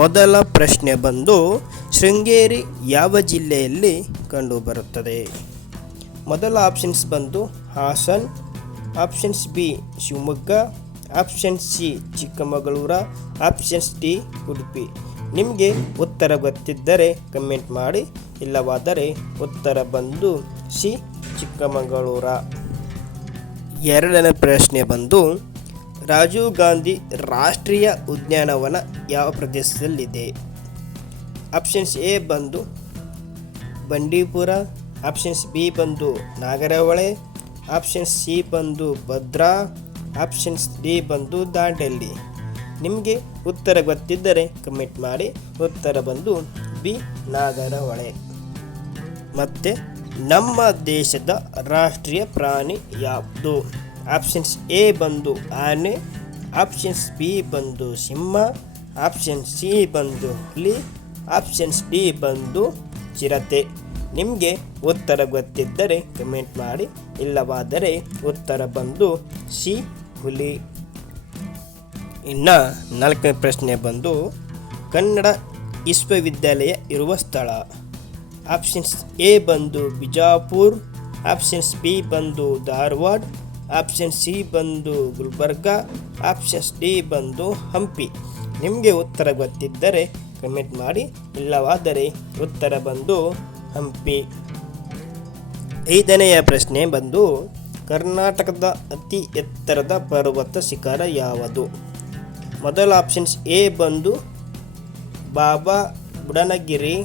ಮೊದಲ ಪ್ರಶ್ನೆ ಬಂದು ಶೃಂಗೇರಿ ಯಾವ ಜಿಲ್ಲೆಯಲ್ಲಿ ಕಂಡುಬರುತ್ತದೆ? ಮೊದಲ ಆಪ್ಷನ್ಸ್ ಬಂದು Hassan, options B Shivamogga, option C Chikkamagaluru, options D Udupi. ನಿಮಗೆ ಉತ್ತರ ಗೊತ್ತಿದ್ದರೆ ಕಮೆಂಟ್ ಮಾಡಿ, ಇಲ್ಲವಾದರೆ ಉತ್ತರ ಬಂದು ಸಿ ಚಿಕ್ಕಮಗಳೂರು. ಎರಡನೇ ಪ್ರಶ್ನೆ ಬಂದು ರಾಜೀವ್ ಗಾಂಧಿ ರಾಷ್ಟ್ರೀಯ ಉದ್ಯಾನವನ ಯಾವ ಪ್ರದೇಶದಲ್ಲಿದೆ? ಆಪ್ಷನ್ಸ್ ಎ ಬಂದು ಬಂಡೀಪುರ, ಆಪ್ಷನ್ಸ್ ಬಿ ಬಂದು ನಾಗರಹೊಳೆ, ಆಪ್ಷನ್ಸ್ ಸಿ ಬಂದು ಭದ್ರಾ, ಆಪ್ಷನ್ಸ್ ಡಿ ಬಂದು ದಾಂಡೇಲಿ. ನಿಮಗೆ ಉತ್ತರ ಗೊತ್ತಿದ್ದರೆ ಕಮೆಂಟ್ ಮಾಡಿ, ಉತ್ತರ ಬಂದು ಬಿ ನಾಗರಹೊಳೆ. ಮತ್ತು ನಮ್ಮ ದೇಶದ ರಾಷ್ಟ್ರೀಯ ಪ್ರಾಣಿ ಯಾವುದು? ಆಪ್ಷನ್ಸ್ ಎ ಬಂದು ಆನೆ, ಆಪ್ಷನ್ಸ್ ಬಿ ಬಂದು ಸಿಂಹ, ಆಪ್ಷನ್ ಸಿ ಬಂದು ಹುಲಿ, ಆಪ್ಷನ್ಸ್ ಡಿ ಬಂದು ಚಿರತೆ. ನಿಮಗೆ ಉತ್ತರ ಗೊತ್ತಿದ್ದರೆ ಕಮೆಂಟ್ ಮಾಡಿ, ಇಲ್ಲವಾದರೆ ಉತ್ತರ ಬಂದು ಸಿ ಹುಲಿ. ಇನ್ನು ನಾಲ್ಕನೇ ಪ್ರಶ್ನೆ ಬಂದು ಕನ್ನಡ ವಿಶ್ವವಿದ್ಯಾಲಯ ಇರುವ ಸ್ಥಳ. ಆಪ್ಷನ್ಸ್ ಎ ಬಂದು ಬಿಜಾಪುರ್, ಆಪ್ಷನ್ಸ್ ಬಿ ಬಂದು ಧಾರವಾಡ, ಆಪ್ಷನ್ ಸಿ ಬಂದು ಗುಲ್ಬರ್ಗ, ಆಪ್ಷನ್ಸ್ ಡಿ ಬಂದು ಹಂಪಿ. ನಿಮಗೆ ಉತ್ತರ ಗೊತ್ತಿದ್ದರೆ ಕಮೆಂಟ್ ಮಾಡಿ, ಇಲ್ಲವಾದರೆ ಉತ್ತರ ಬಂದು ಹಂಪಿ. ಐದನೆಯ ಪ್ರಶ್ನೆ ಬಂದು ಕರ್ನಾಟಕದ ಅತಿ ಎತ್ತರದ ಪರ್ವತ ಶಿಖರ ಯಾವುದು? ಮೊದಲ ಆಪ್ಷನ್ಸ್ ಎ ಬಂದು ಬಾಬಾ ಬುಡನಗಿರಿ,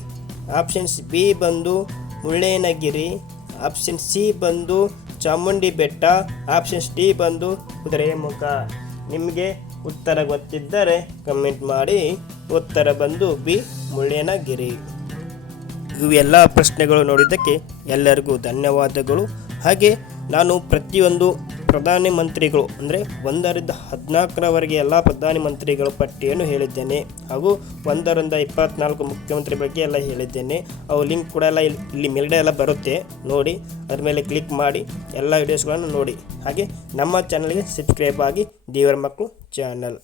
ಆಪ್ಷನ್ಸ್ ಬಿ ಬಂದು ಮುಳ್ಳಯ್ಯನಗಿರಿ, ಆಪ್ಷನ್ ಸಿ ಬಂದು ಚಾಮುಂಡಿ ಬೆಟ್ಟ, ಆಪ್ಷನ್ಸ್ ಡಿ ಬಂದು ಕುದುರೆಮುಖ. ನಿಮಗೆ ಉತ್ತರ ಗೊತ್ತಿದ್ದರೆ ಕಮೆಂಟ್ ಮಾಡಿ, ಉತ್ತರ ಬಂದು ಬಿ ಮುಳ್ಳಯ್ಯನಗಿರಿ. ಇವೆಲ್ಲ ಪ್ರಶ್ನೆಗಳು ನೋಡಿದ್ದಕ್ಕೆ ಎಲ್ಲರಿಗೂ ಧನ್ಯವಾದಗಳು. ಹಾಗೆ ನಾನು ಪ್ರತಿಯೊಂದು ಪ್ರಧಾನಿ ಮಂತ್ರಿಗಳು ಅಂದರೆ 1ರಿಂದ 14ರವರೆಗೆ ಎಲ್ಲ ಪ್ರಧಾನಿ ಮಂತ್ರಿಗಳ ಪಟ್ಟಿಯನ್ನು ಹೇಳಿದ್ದೇನೆ, ಹಾಗೂ 1ರಿಂದ 24 ಮುಖ್ಯಮಂತ್ರಿ ಬಗ್ಗೆ ಎಲ್ಲ ಹೇಳಿದ್ದೇನೆ. ಅವು ಲಿಂಕ್ ಕೂಡ ಎಲ್ಲ ಇಲ್ಲಿ ಮೇಲ್ಗಡೆ ಎಲ್ಲ ಬರುತ್ತೆ, ನೋಡಿ ಅದ್ರ ಮೇಲೆ ಕ್ಲಿಕ್ ಮಾಡಿ ಎಲ್ಲ ವಿಡಿಯೋಸ್ಗಳನ್ನು ನೋಡಿ. ಹಾಗೆ ನಮ್ಮ ಚಾನಲ್ಗೆ ಸಬ್ಸ್ಕ್ರೈಬ್ ಆಗಿ, ದೇವರ ಮಕ್ಕಳು ಚಾನಲ್.